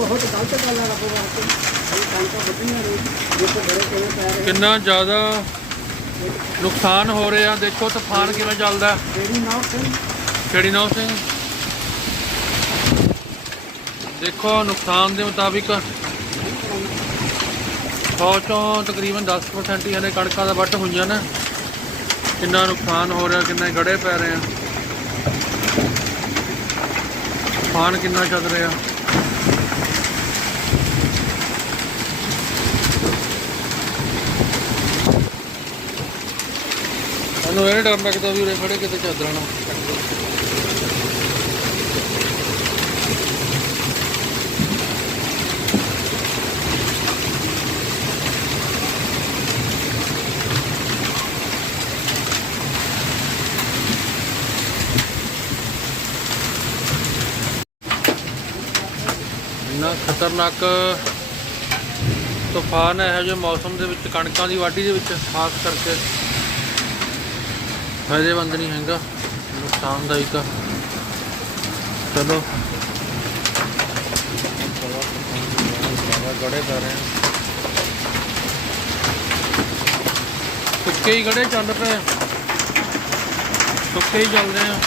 बहुत गलत गल है रब वास्ते। कणक वधियां ने देखो बड़े किवें पै रहे कितना ज़्यादा नुकसान हो रहा। देखो तूफान किवें चलदा। केड़ी नाव सिंह देखो नुकसान के मुताबिक 100 चों तकरीबन 10% ही हले कणकां दा ਵੱਢ होईयां ने। कितना नुकसान हो रहा, किन्ने गड़े पै रहे हैं, तूफान कितना चल रहा। मैनूं ये डर लगता भी उरे खड़े किते चादरां ना इन्ना खतरनाक तूफान है जो मौसम के विच कणकां दी वाढी दे विच खास करके फायदेमंद नहीं हैगा, नुकसानदायक। चलो गड़े पै रहे हैं, सुक्के ही गड़े चल पे, सुक्के ही चल रहे हैं।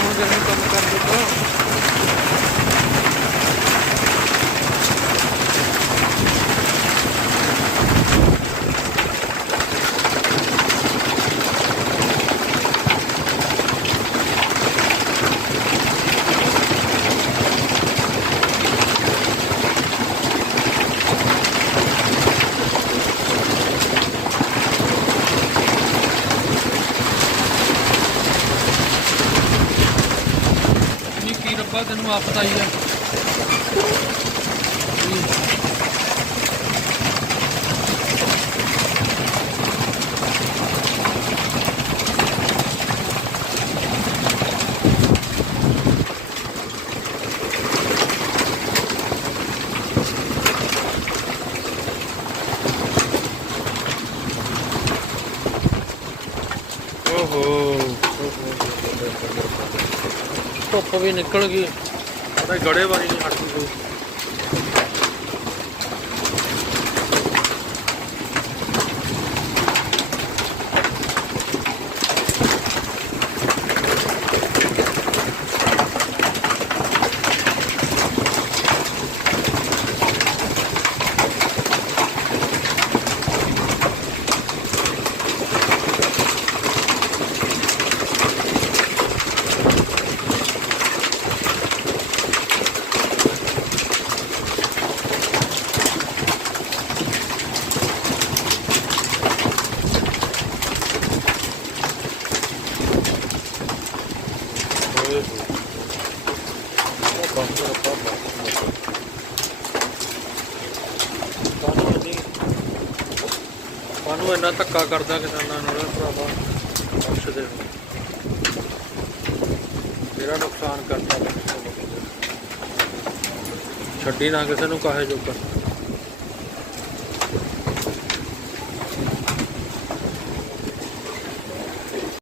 ਹੁਣ ਜਿਵੇਂ ਕੰਮ ਕਰਦੇ ਤੋਂ तेन आपत आई है। ओहो धुप भी निकल गई, गड़े बारी नहीं हटती कोई। ਸਾਨੂੰ ਇੰਨਾ ਧੱਕਾ ਕਰਦਾ ਕਿਸਾਨਾਂ ਨਾਲ ਭਰਾਵਾ, ਬਖਸ਼ਦੇ ਮੇਰਾ ਨੁਕਸਾਨ ਕਰਤਾ, ਛੱਡੀ ਨਾ ਕਿਸੇ ਨੂੰ ਕਾਹੇ ਜੋਗਾ।